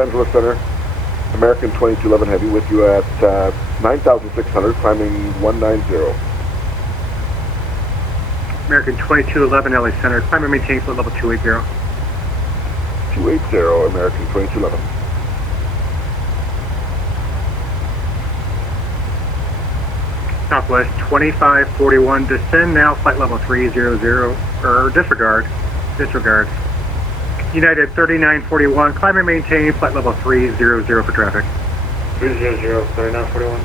Angeles Center, American 2211 Heavy with you at 9,600, climbing 190. American 2211 LA Center, climb and maintain flight level 280. 280, American 2211. Southwest 2541, descend now, flight level 300, or disregard. United 3941, climb and maintain flight level 300 for traffic. 300, 3941.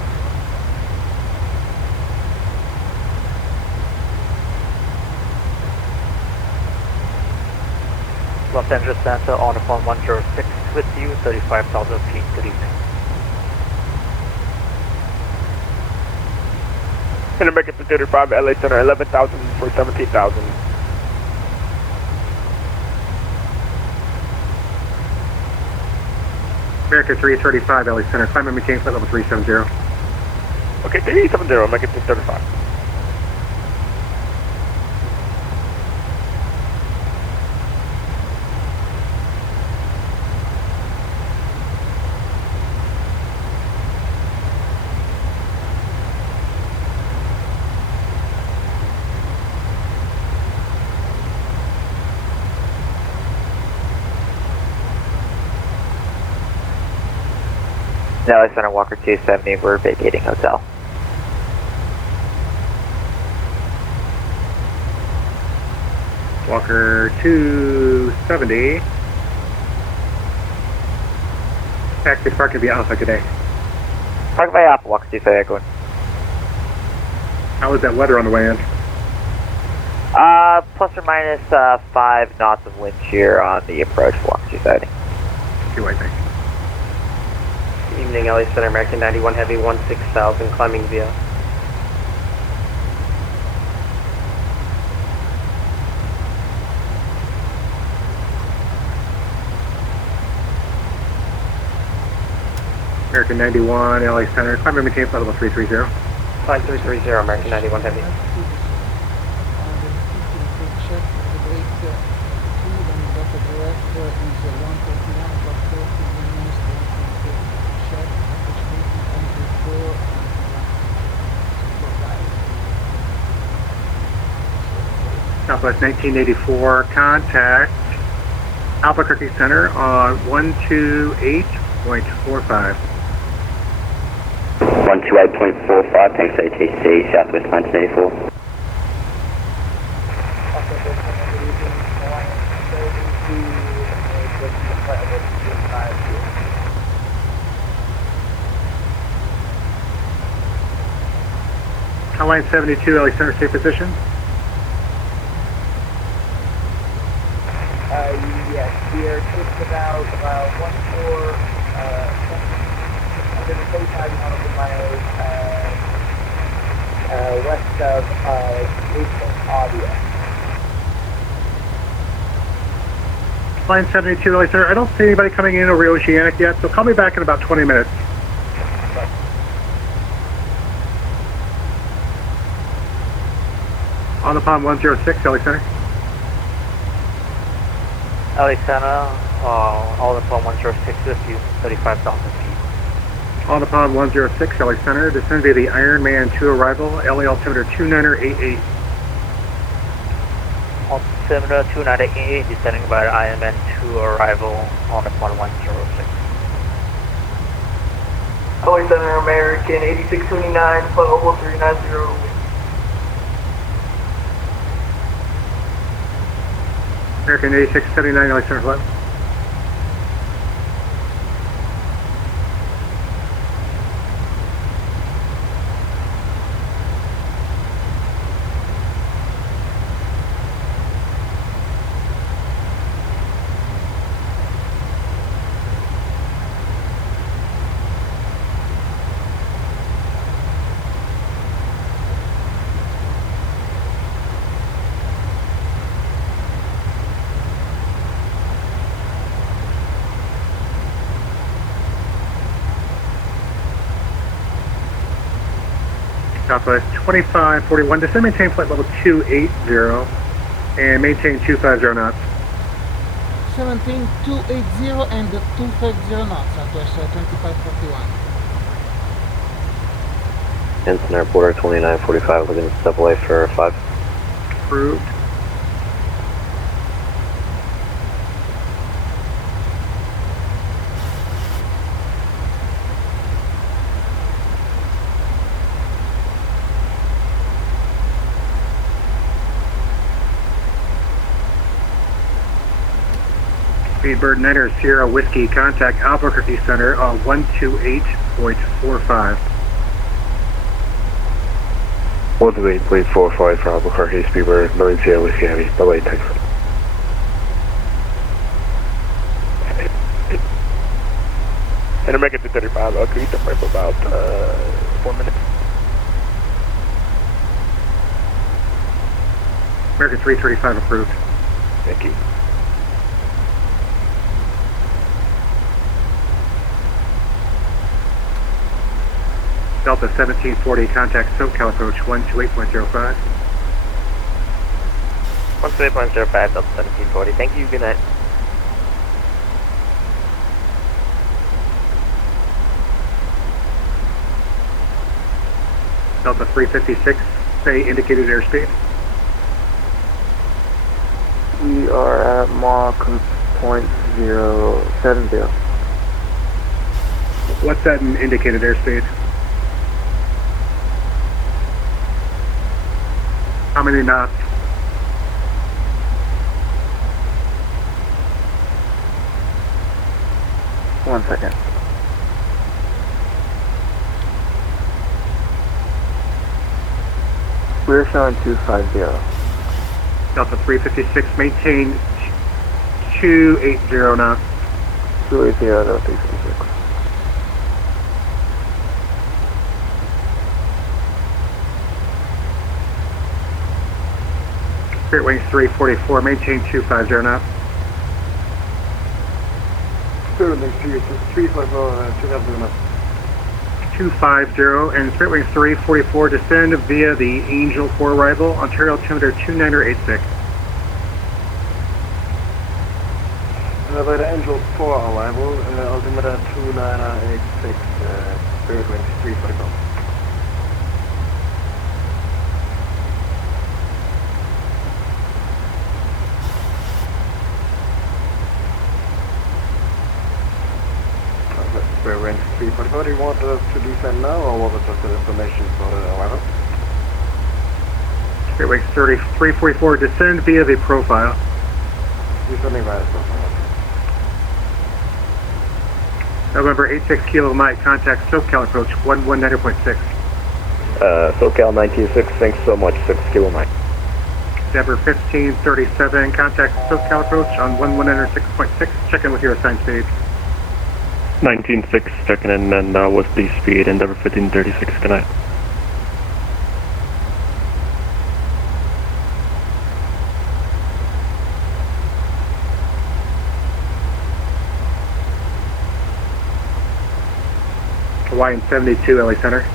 Los Angeles Center on phone 106 with you, 35,000 feet, good evening. And American 235, LA Center, 11,000 for 17,000. American 335 LA Center, climb and maintain flight level 370. Okay, 370, American 235. LA Center, Walker 270, we're vacating hotel. Walker 270. Taxi park can be Alpha today. Park by Alpha, Walker 270, going. How was that weather on the way in? Plus or minus 5 knots of wind shear on the approach, Walker 270. See what I think. Evening, LA Center, American 91 Heavy, 16,000, climbing via. American 91, LA Center, climb and maintain flight level 330. Flight 330, American 91 Heavy. Southwest 1984, contact Albuquerque Center on 128.45. 128.45, thanks ATC, Southwest 1984. Line 72, LA Center, safe position. Yes, we are just about 145 nautical miles west of Newport, Audio. Line 72, LA Center, I don't see anybody coming in over Oceanic yet, so call me back in about 20 minutes. On the pond 106, LA Center. LA Center, all the phone 106 with you, 35,000 feet. On the pond 106, LA Center, descend via the Ironman 2 arrival, LA altimeter 2988. Altimeter 2988, descending by the Ironman 2 arrival on the pond 106. LA Center, American 8629, flight level 390. American 8679, LA Center, flight. Southwest 2541, descend maintain flight level 280 and maintain 250 knots. 17, 280 and 250 knots, Southwest 2541. Ensign Airport 2945, looking to step away for 5. Approved. Speedbird Niner Sierra Whiskey, contact Albuquerque Center on 128.45. 128.45 for Albuquerque, Speedbird 9 Sierra Whiskey Heavy. Bye-bye, thanks. And American 235, could you step right for about 4 minutes? American 335 approved. Thank you. Delta 1740, contact SoCal approach 128.05. 128.05, Delta 1740. Thank you, good night. Delta 356, say indicated airspeed. We are at Mach .070. What's that in indicated airspeed? How many knots? One second. We're showing 250. Delta 356, maintain 280 knots. 280, Delta 356. Spirit Wings 344, maintain 250 knots. Spirit Wings 350, 250 knots. 250, and Spirit Wings 344, descend via the Angel 4 arrival, Ontario altimeter 2986. By the Angel 4 arrival, altimeter 2986, Spirit Wings 344. Spirit Wings 344, do you want us to descend now, or what was just the information for the arrival? Spirit Wings 344, descend via the profile. Descending via the profile. November 86 Kilo Mike, contact SoCal approach 119.6. SoCal 196, thanks so much, 6 Kilo Mike. Denver 1537, contact SoCal approach on 119.6. Check in with your assigned speed. 196 checking in and with the speed Endeavor 1536, good night. Hawaiian 72 LA Center.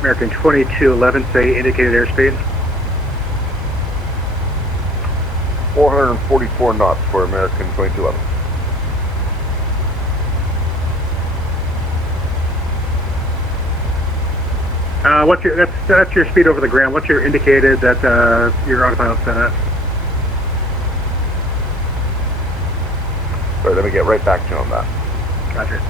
American 2211, say indicated airspeed. 444 knots for American 2211. What's your that's your speed over the ground. What's your indicated that your autopilot set at? Sorry, let me get right back to you on that. Roger.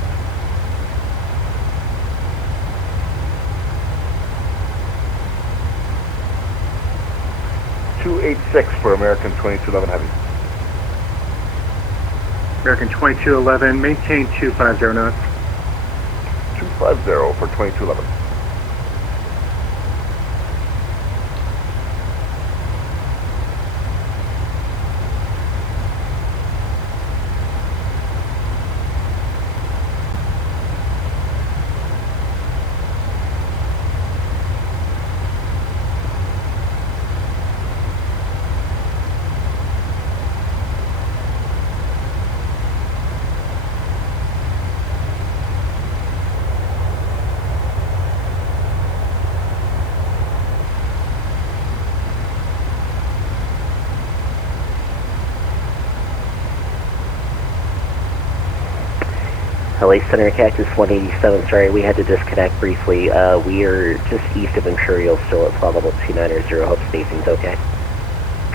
.286 for American 2211 Heavy. American 2211, maintain 250 knots. 250 for 2211. LA Center Cactus 187, sorry, we had to disconnect briefly. We are just east of Imperial, still at flight level 290, hope spacing's okay.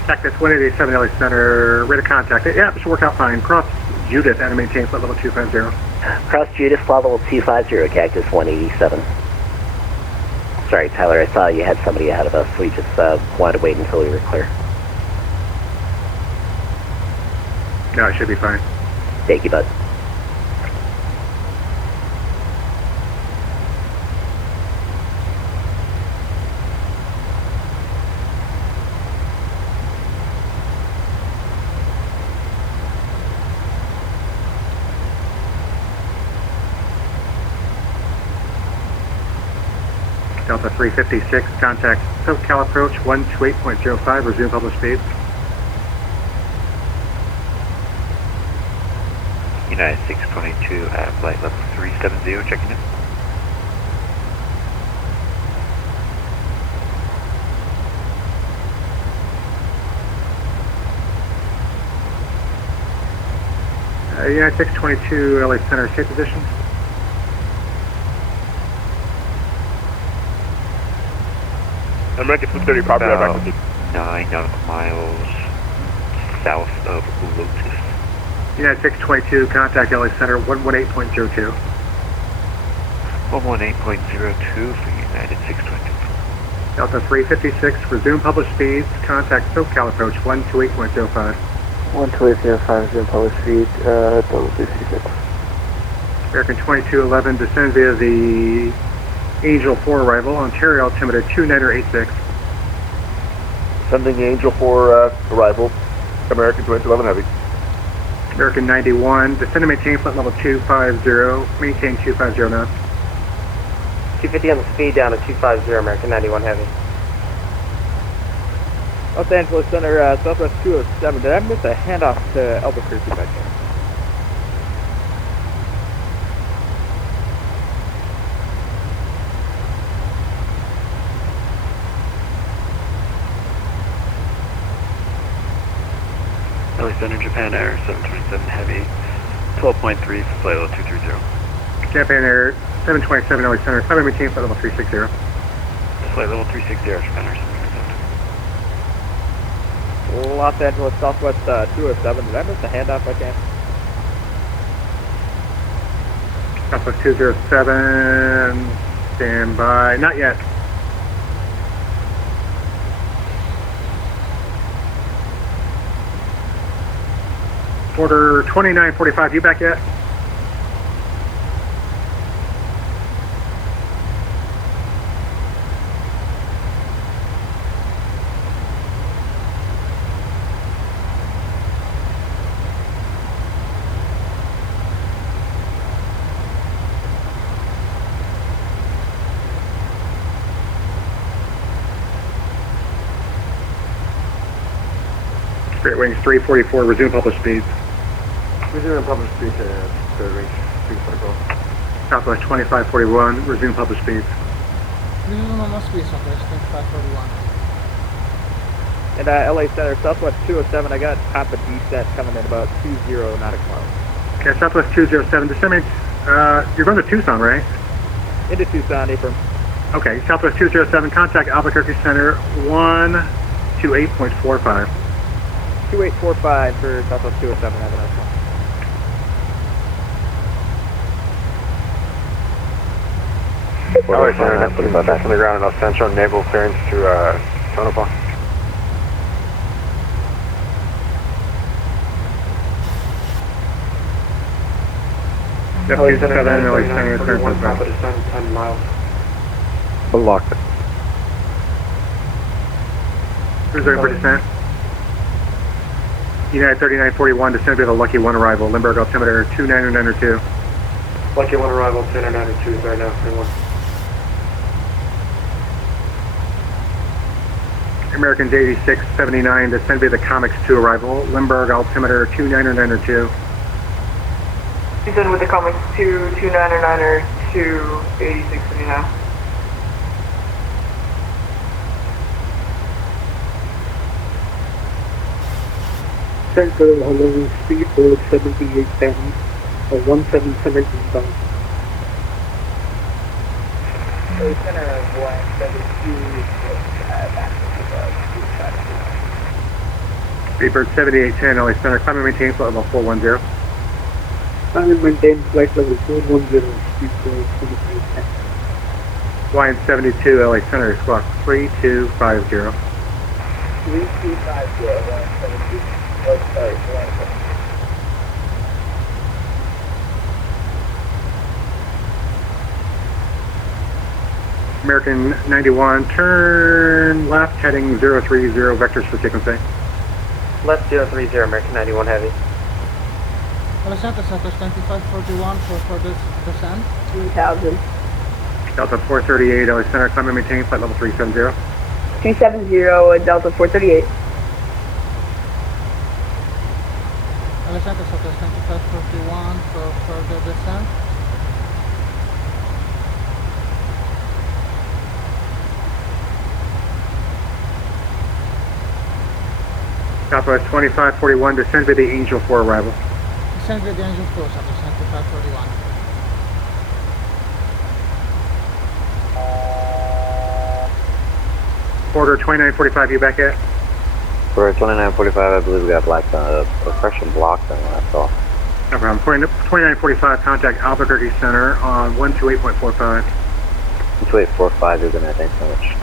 Cactus 187 LA Center, rate of contact. Yeah, it should work out fine. Cross Judith and maintain flight level 250. Cross Judith, flight level 250, Cactus 187. Sorry, Tyler, I saw you had somebody ahead of us. We just wanted to wait until we were clear. No, it should be fine. Thank you, bud. Delta 356, contact SoCal approach 128.05, resume published speed. United 622 at flight level 370, checking in. United 622 LA Center, safe position. American 230 property About back 9 nautical miles south of Lotus. United 622, contact LA Center 118.02. 118.02 for United 622. Delta 356, resume published speeds, contact SoCal approach 128.05. 128.05, resume published speed, Delta 356. American 2211, descend via the Angel 4 arrival, Ontario altimeter 29086. Sending Angel 4 arrival, American 2211 Heavy. American 91, descend and maintain flight level 250, maintain 250 knots. 250 on the speed down to 250, American 91 Heavy. Los Angeles Center, Southwest 207. Did I miss a handoff to Albuquerque by chance? LA Center, Japan Air, 727 Heavy, 12.3 for flight level 230. Japan Air 727 LA Center, climb and maintain flight level 360. Flight level 360, Japan Air, 727. Los Angeles Southwest 207. Did I miss a handoff by chance? Southwest 207, stand by, not yet. Order 2945, you back yet? Great Wings 344, resume published speeds. Resume published speed to third range 344. Southwest 2541, resume published speeds. Resume normal speed, Southwest 2541. And LA Center, Southwest 207. I got Papa descent coming in about 20 nautical miles. Okay, Southwest 207, descending, you're going to Tucson, right? Into Tucson, April. Okay, Southwest 207, contact Albuquerque Center 128.45. 2845 for Southwest 207. Have a nice one. LA Center, Neptune, on the ground in El Centro, naval clearance to Tonopah. Neptune 7, LA Center, clearance on Papa descend 10 miles. Blocked. Reserve for descent. United 3941, descend via the Lucky 1 arrival, Lindbergh altimeter 29902. Lucky 1 arrival, 292 right now, 31. Americans 8679, descend via the Comics 2 arrival, Lindbergh altimeter 29902. Descend with the Comics 2, 299er, 28679. Central, Honolulu speed, 78,000. 1770 inbound. LA Center, 172, Rebird 7810, LA Center, climb and maintain flight level 410. Climb and maintain flight level 410, speed 2310. Hawaiian 72, LA Center, squawk 3250. 3250, 172. Oh, sorry, American 91, turn left, heading 030, vectors for sequencing. Left 030, American 91 Heavy. LA Center, Southwest 2541 for this descent. 3000. Delta 438, LA Center, climb and maintain flight level 370. 370 at Delta 438. LA Center, Southwest 2541 for further descent. Southwest 2541, descend via the Angel 4 arrival. Descend with the Angel 4, Southwest 2541. Order 2945, you back at? For 2945, I believe we got black oppression blocked on last off. No problem. 2945, contact Albuquerque Center on 128.45. 2845, you're gonna, thanks so much.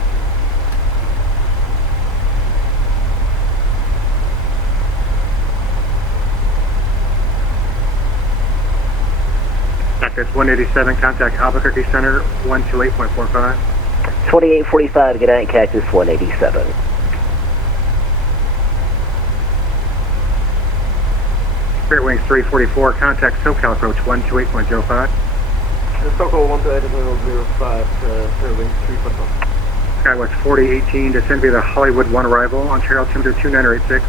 Cactus 187, contact Albuquerque Center 128.45. 2845, good night, Cactus 187. Spirit Wings 344, contact SoCal approach 128.05. SoCal 128.05, Spirit Wings 344. Skywest 4018, descend via the Hollywood 1 arrival, Ontario altimeter 2986.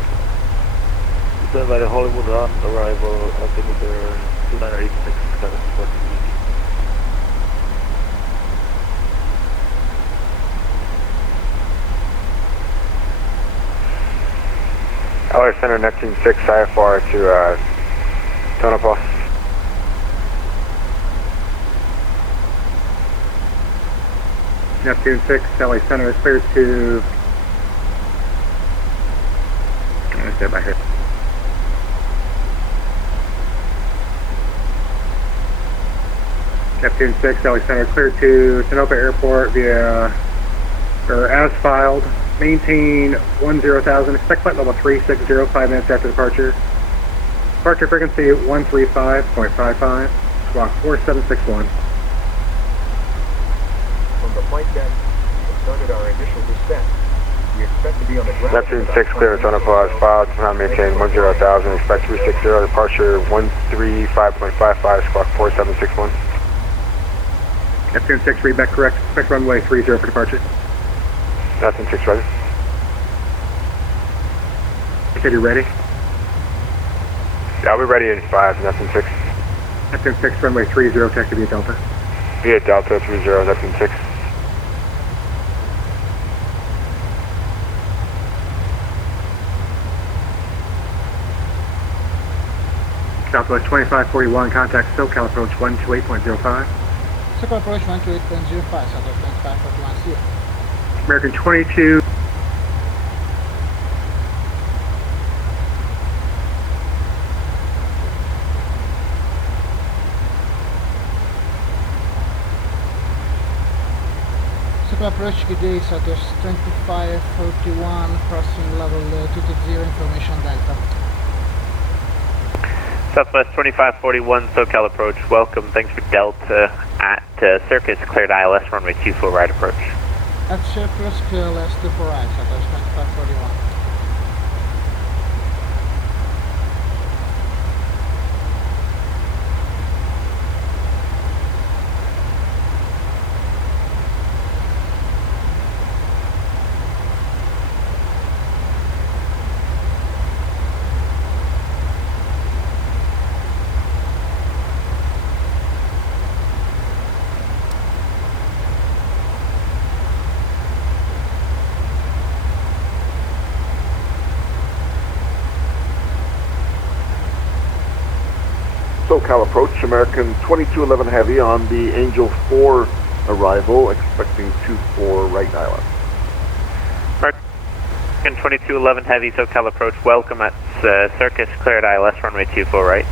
Descend by the Hollywood 1 arrival, altimeter 2986, LA Center, Neptune 6, IFR to Tonopah. Neptune 6, LA Center is cleared to... I'm going to stay by here. Neptune 6, LA Center cleared to Tonopah Airport via, or as filed. Maintain 10,000, expect flight level 360, 5 minutes after departure. Departure frequency 135.55, squawk 4761. From the flight deck, we started our initial descent. We expect to be on the ground. Neptune 6, clear to Tonopah, as filed, to maintain 10,000, expect 360, departure 135.55, squawk 4761. Neptune 6, read back correct, expect runway 30 for departure. Neptune 6, ready. You said you're ready? Yeah, I'll be ready in 5, Neptune 6. Neptune 6, runway 30, taxi via Delta. Via Delta 30, Neptune 6. Southwest 2541, contact SoCal approach 128.05. SoCal approach 128.05, Southwest 2541, see you. American 22. SoCal approach today, Southwest 2541, crossing level 220, information Delta. Southwest 2541, SoCal approach, welcome, thanks for Delta at Circus, cleared ILS runway 24 right approach. At Circus KLAX 24 right, Southwest 2541. SoCal approach, American 2211 Heavy on the Angel 4 arrival, expecting 24 right ILS. American 2211 Heavy, SoCal approach, welcome at Circus, cleared ILS, runway 24 right.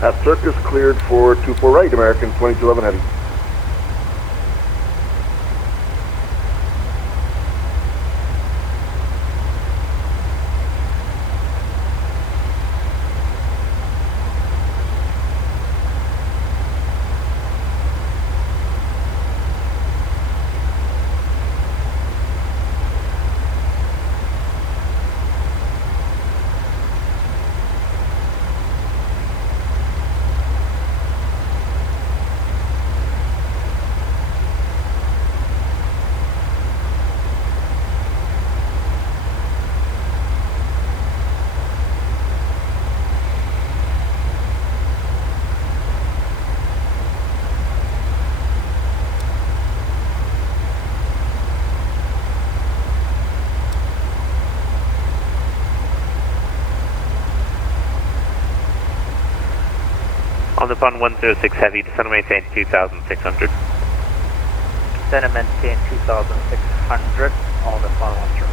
At Circus, cleared for 24 right, American 2211 Heavy. On the pond 106 Heavy, descend and maintain 2,600. Descend and maintain 2,600 on the pond 106.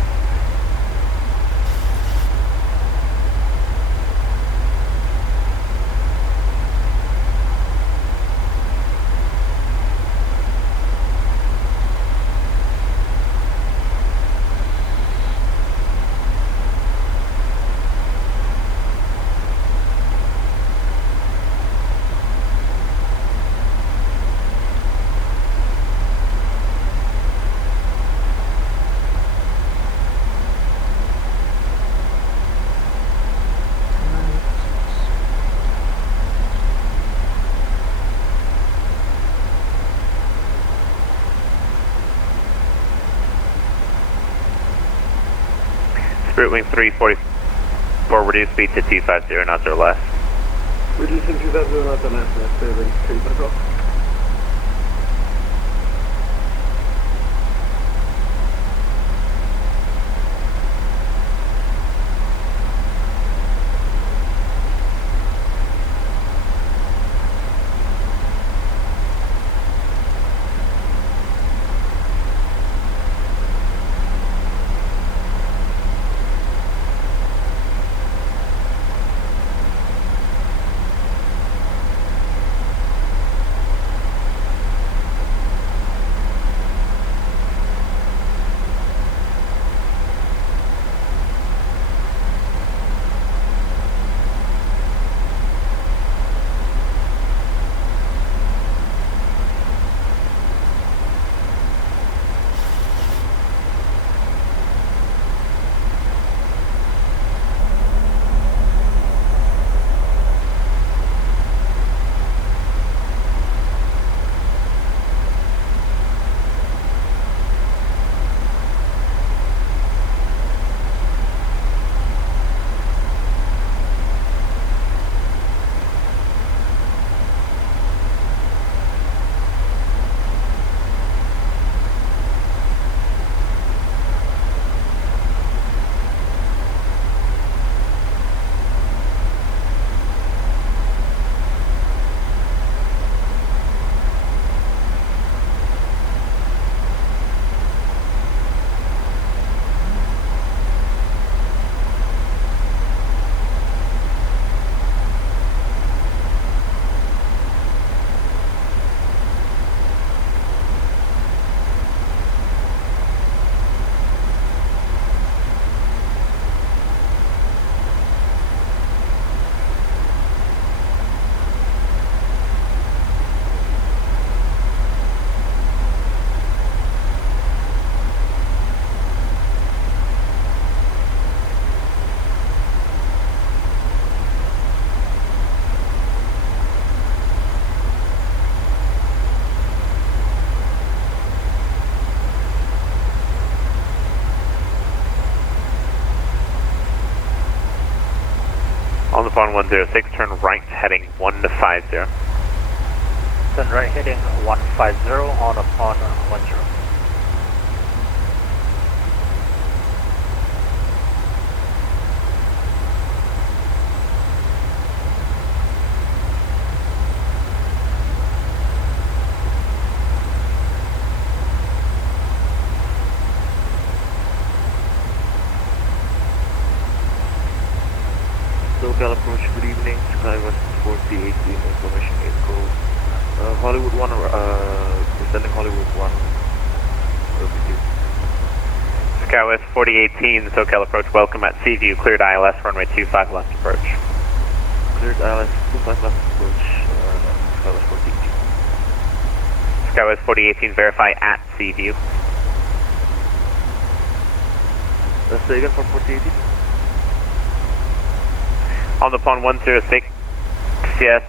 Spirit Wing 344, reduce speed to 250 knots or less. Reducing 2,000 knots or less, that's very critical. On the pond 106, turn right heading 150. Turn right heading 150 on the pond 10. information is cool. Hollywood 1, descending Hollywood 1. Skywest 4018, SoCal approach, welcome at Seaview, cleared ILS, runway 25 left approach. Cleared ILS 25 left approach, Skywest 4018. Skywest 4018, verify at Seaview. Let's say again for 4018. On the pond 106,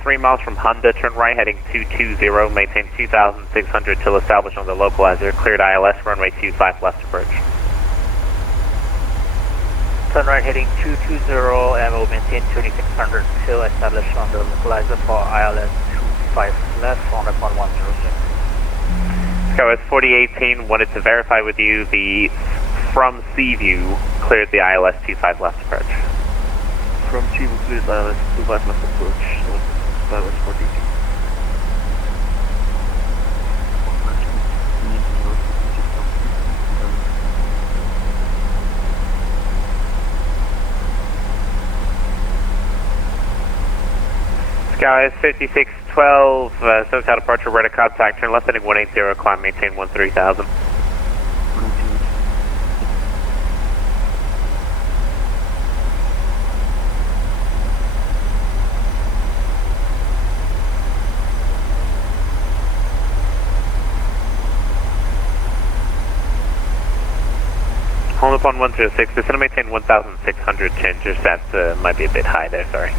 3 miles from Honda, turn right heading 220, maintain 2,600 till established on the localizer, cleared ILS, runway 25 left approach. Turn right heading 220 and will maintain 2600 till established on the localizer for ILS 25 left on the pond 106. Skywest 4018, wanted to verify with you the from Seaview cleared the ILS 25 left approach. From Seaview cleared ILS 25 left approach, Skywest 4018. Skywest 5612, SoCal departure, ready to contact, turn left heading 180, climb, maintain 13,000. Hold up on 106, descend to maintain 1,600, changes, that might be a bit high there, sorry.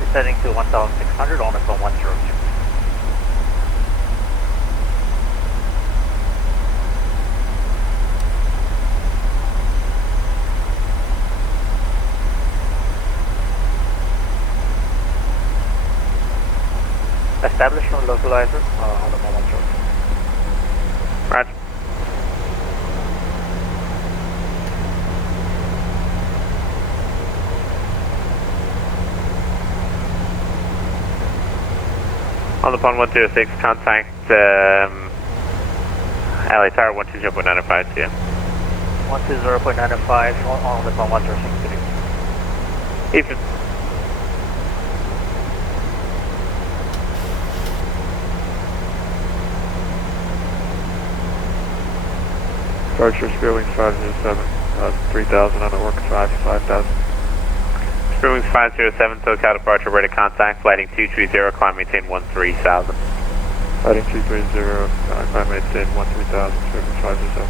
Descending to 1,600 on the phone 106. Established on localizer on the phone 106. Roger. On the pond 106, contact LA Tower 120.95 to you. 120.95 on the pond 106. Evening. Departure Spearwings 507, 3,000 on the work 5,000. Spearwings 507, SoCal departure, ready to contact, flighting 230, climb maintain 13,000. Flighting 230, climb maintain 13,000, Spearwings 507.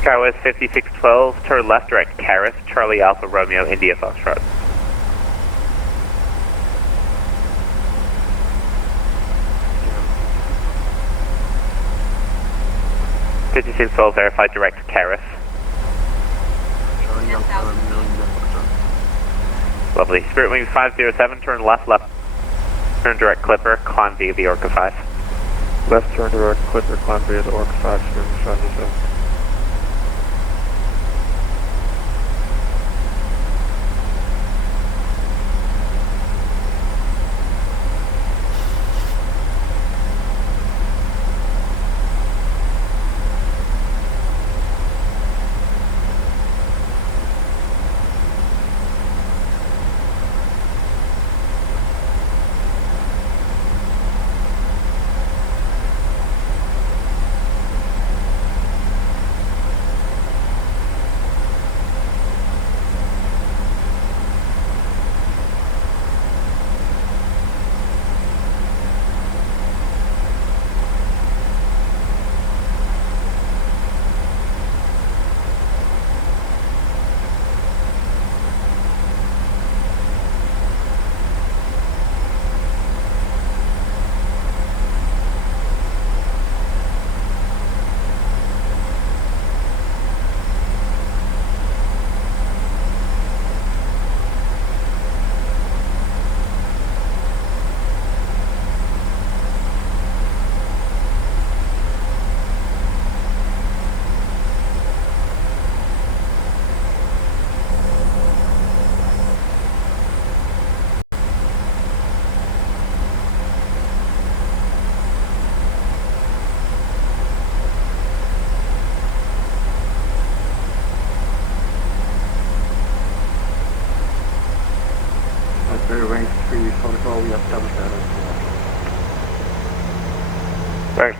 Skywest 5612, turn left direct Carith, Charlie Alpha Romeo, India Foxtrot. $5612, verify direct Carith. Lovely. Spirit Wings 507, turn left, turn direct Clipper, climb via the Orca 5. Left turn direct Clipper, climb via the Orca 5, Spirit Wings 507.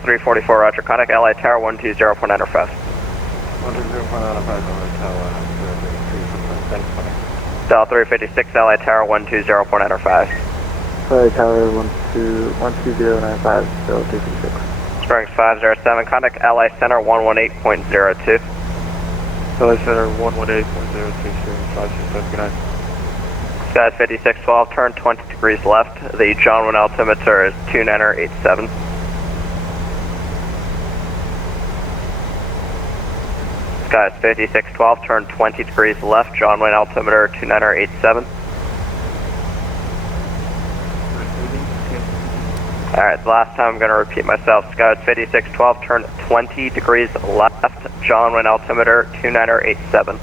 344, Roger. Contact LA Tower 120.95. 120.95, Tower. Dial 356, LA Tower 120.95. LA Tower 12095, still 236. Springs 507, contact LA Center 118.02. LA Center 118.02, 567, good night. Skies 5612, turn 20 degrees left. The John 1 altimeter is 2987. Skies 5612, turn 20 degrees left. John 1 altimeter 2987. Alright, the last time I'm going to repeat myself. Skies 5612, turn 20 degrees left. John 1 altimeter 2987.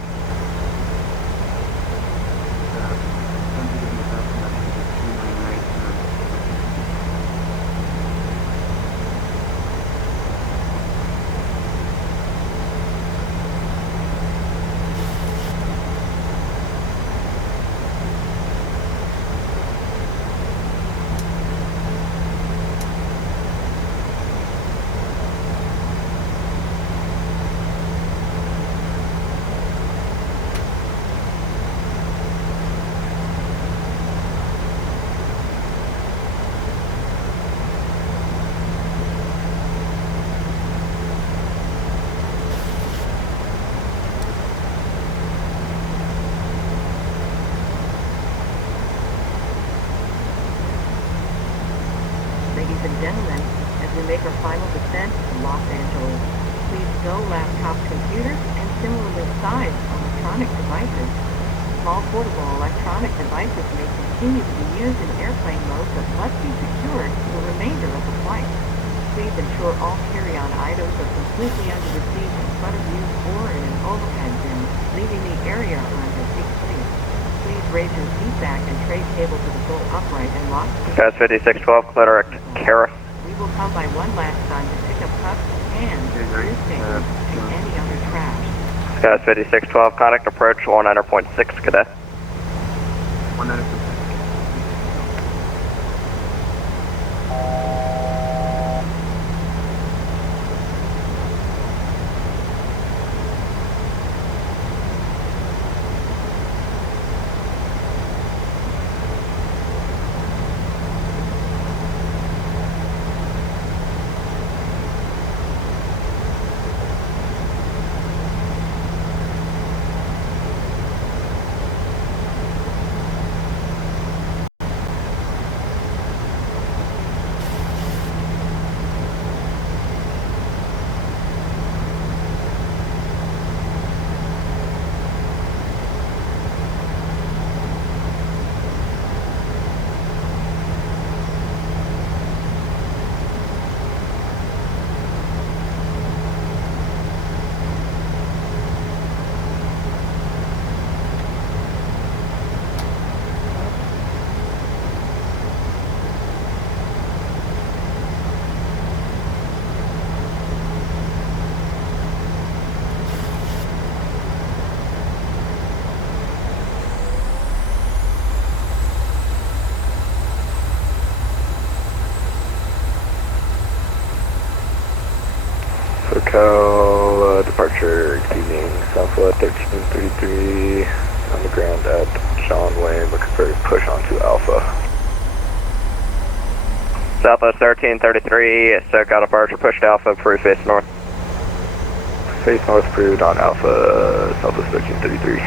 Ladies and gentlemen, as we make our final descent to Los Angeles, please stow laptops, computers, and similarly sized electronic devices. Small portable electronic devices may continue to be used in airplane mode but must be secured for the remainder of the flight. Please ensure all carry-on items are completely under the seat in front of you or in an overhead bin, leaving the area around your seat clear. Please raise your seat back and tray cable to the full upright and lock. Skies 5612, clear direct Kara. We will come by one last time to pick up cups, cans, newspapers, and any other trash. Skies 5612, contact approach 19.6, cadet. 19.6. SoCal departure exceeding Southwest 1333 on the ground at John Wayne, looking for a push onto Alpha. Southwest 1333, SoCal departure, push to Alpha, approved face north. Face north approved on Alpha, Southwest 1333.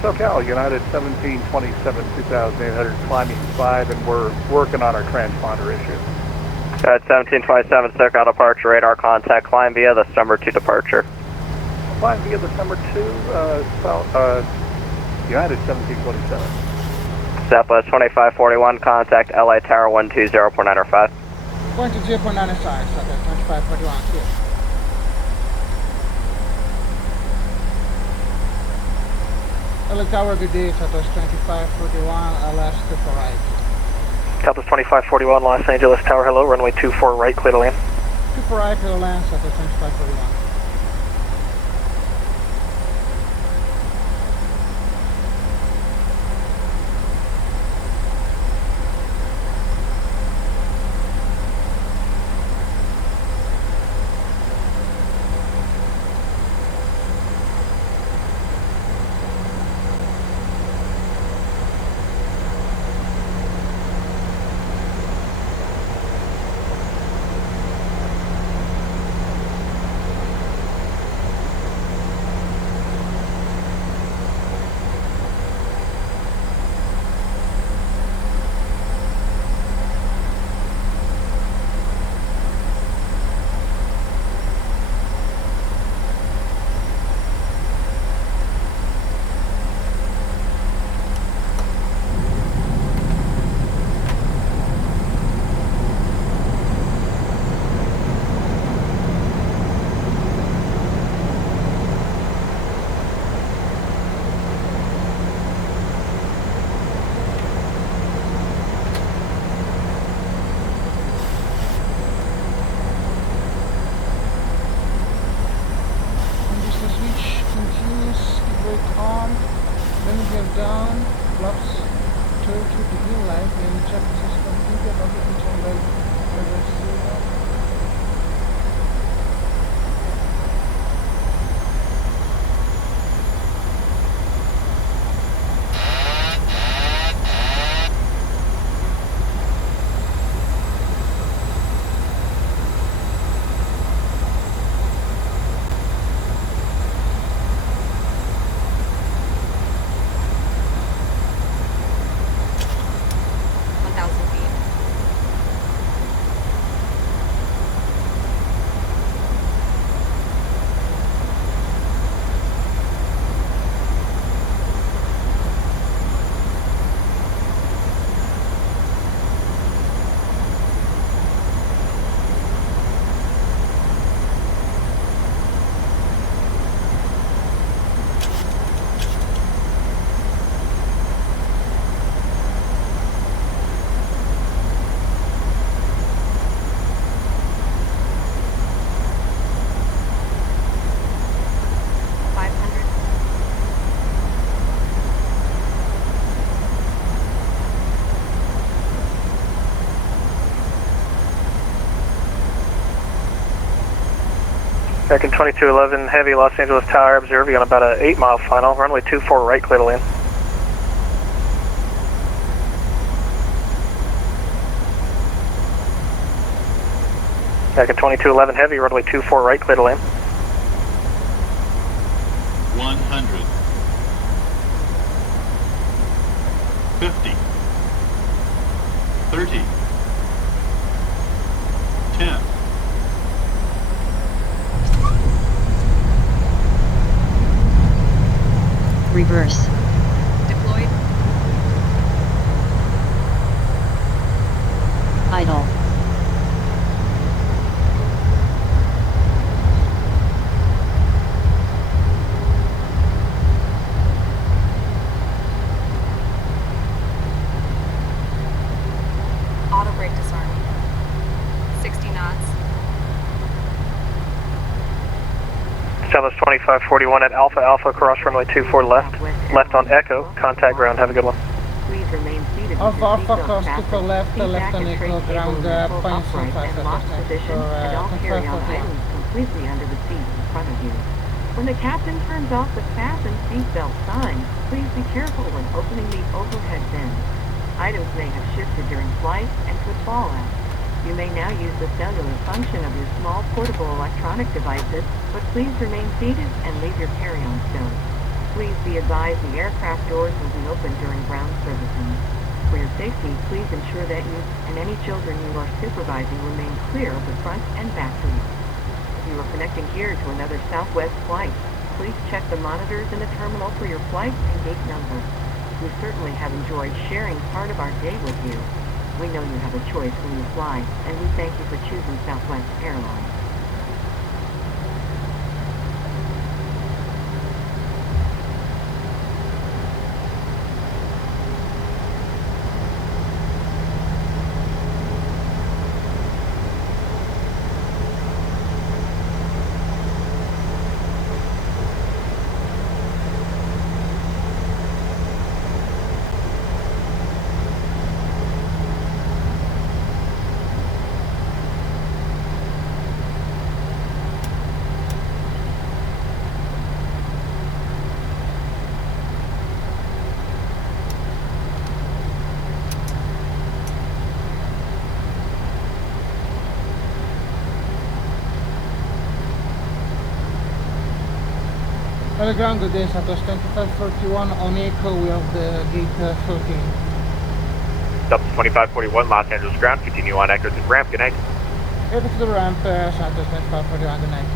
SoCal, United 1727, 2800, climbing 5, and we're working on our transponder issue. At 1727, SoCal departure, radar contact, climb via the number 2 departure. Climb via the number 2, United 1727. Southwest 2541, contact LA Tower 120.905. 120.905, Southwest 2541, clear. LA Tower, good day, Southwest 2541, LS 24 right. Southwest 2541, Los Angeles Tower, hello, runway 24 right, clear to land. 24 right, clear to land, Southwest 2541. Down, blocks 2 to the green light, and check the system to get over control level. American 2211, heavy Los Angeles Tower, observe you on about an 8 mile final, runway 24 right, clear to land. American 2211, heavy, runway 24 right, clear to land. 100. 50. 30. 10. Reverse. Deployed. Idle. Auto brake disarm. 60 knots. Southwest 2541 at Alpha Alpha, cross runway 24 left. Left on Echo, contact ground, have a good one. Please remain seated. Alpha Alpha, cross 24 left, left on Echo, ground, point 5, and lock position, and all carry-on items completely under the seat in front of you. When the captain turns off the fasten seatbelt sign, please be careful when opening the overhead bin. Items may have shifted during flight and could fall out. You may now use the cellular function of your small portable electronic devices, but please remain seated and leave your carry-on stowed. Please be advised the aircraft doors will be open during ground servicing. For your safety, please ensure that you and any children you are supervising remain clear of the front and back doors. If you are connecting here to another Southwest flight, please check the monitors in the terminal for your flight and gate number. If you are connecting here to another Southwest flight, please check the monitors in the terminal for your flight and gate number. If you are connecting here to another Southwest flight, please check the monitors in the terminal for your flight and gate number. We certainly have enjoyed sharing part of our day with you. We know you have a choice when you fly, and we thank you for choosing Southwest Airlines. Ground, good day, Southwest 2541 on Echo, we have the gate 14. Southwest 2541, Los Angeles ground, continue on Echo to the ramp, good night. Echo to the ramp, Southwest 2541, good night.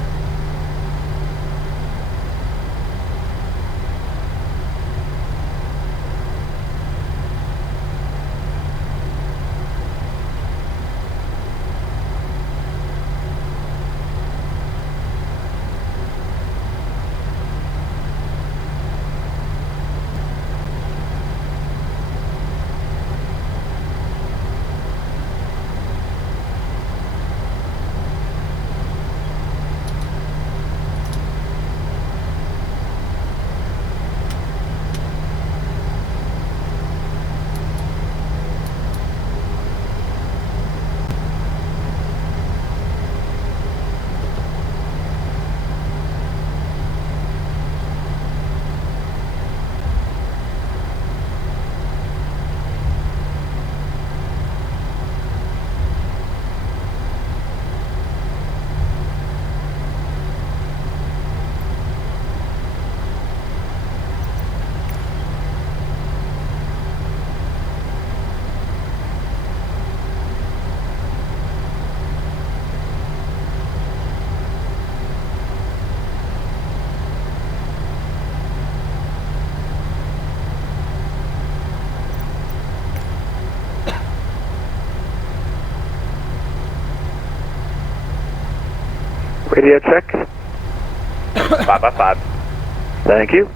Radio check. 5 Thank you.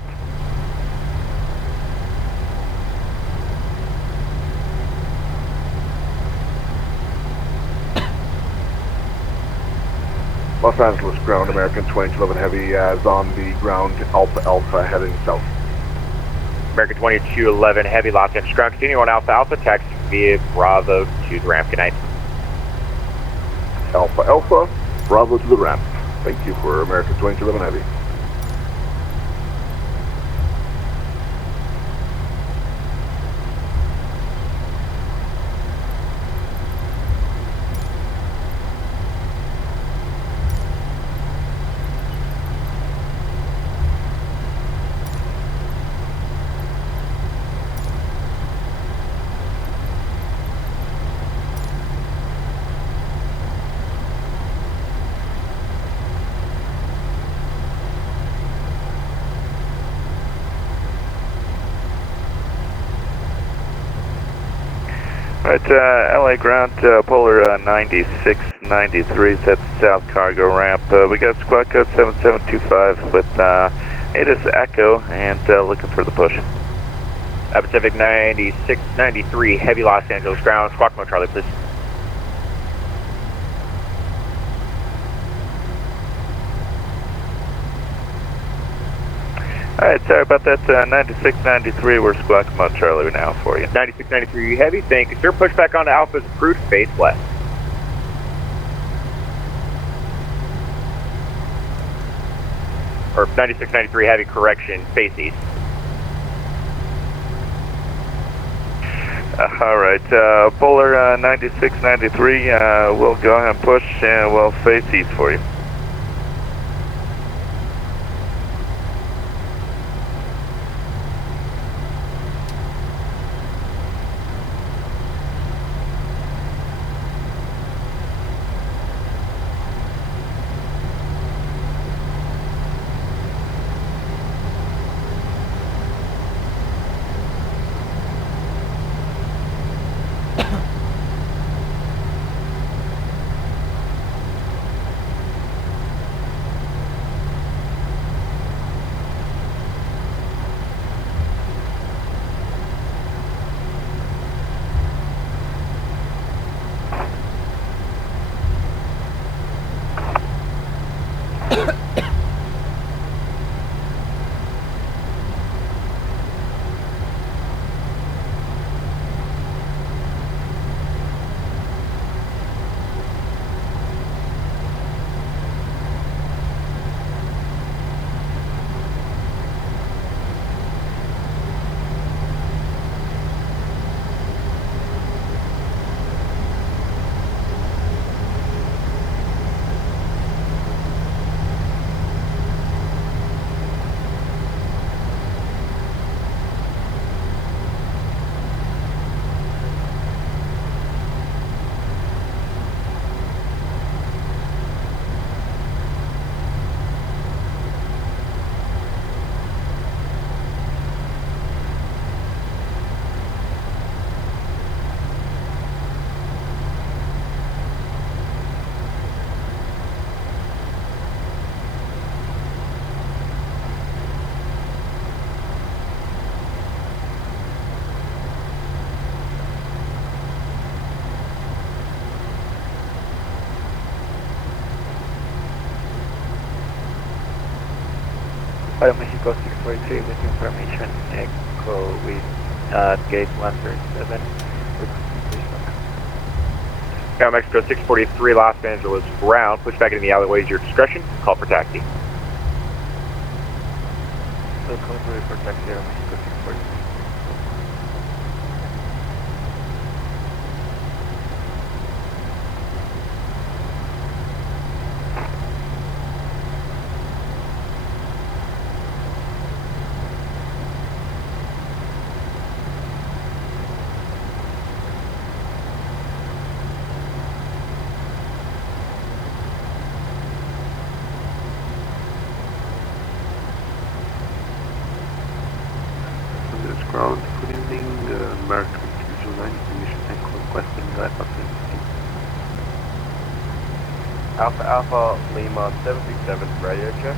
Los Angeles ground, American 2211 Heavy is on the ground, Alpha Alpha heading south. American 2211 Heavy, Los Angeles ground, continue on Alpha Alpha, taxi via Bravo to the ramp, good night. Alpha Alpha, Bravo to the ramp. Thank you for American 2211 Heavy. Alright, LA ground, polar 9693, set south cargo ramp. We got squad code 7725 with ATC Echo and looking for the push. Pacific 9693 Heavy, Los Angeles ground, squawk mode Charlie, please. Alright, sorry about that, 9693, we're squawk mode Charlie now for you. 9693 Heavy, thank you sir, push back onto Alpha's approved face west. Or 9693 Heavy, correction, face east. Alright, polar 9693, we'll go ahead and push and we'll face east for you. Mexico 643 with information echo with gate 137. Mexico 643 Los Angeles ground, push back into the alleyways, your discretion, call for taxi. Call for taxi, Mexico 643. Ground, good evening, American 209, information echo requesting left up Alpha Alpha Lima 767 radio check.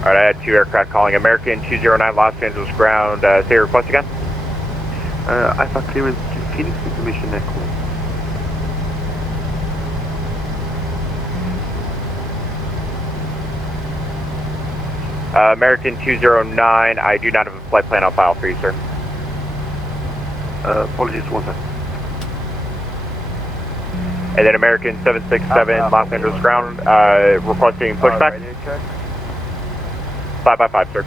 Alright, I had 2 aircraft calling American 209 Los Angeles ground. Say your request again. Alpha clearance to Phoenix, information echo. American 209, I do not have a flight plan on file for you, sir. Apologies, one second. And then American 767 Los Angeles ground, requesting pushback. 555, sir.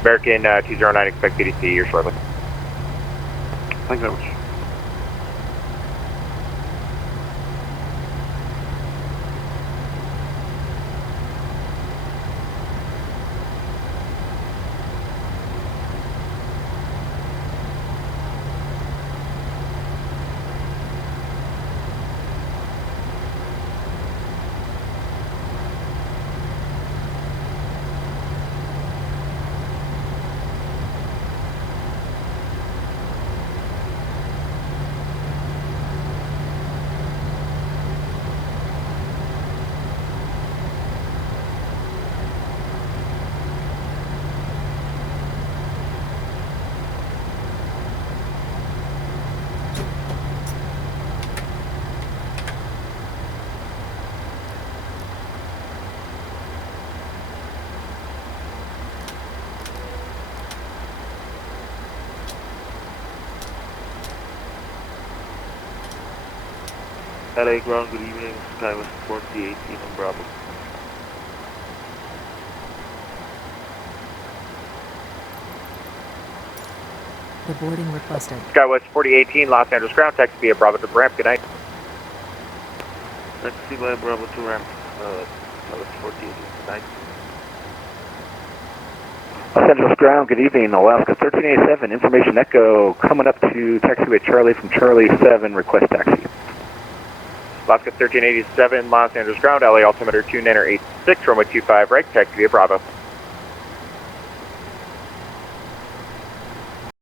American 209, expect PDC here shortly. Thank you very much. LA ground, good evening, Skywest 4018 on Bravo. The boarding requested. Skywest 4018 Los Angeles ground, taxi via Bravo to ramp, good night. Taxi via Bravo to ramp, Skywest 4018, good night. Los Angeles ground, good evening, Alaska 1387, information echo, coming up to taxiway Charlie from Charlie 7, request taxi. Alaska 1387 Los Angeles ground, LA altimeter 2986, runway 25 right, taxi via Bravo.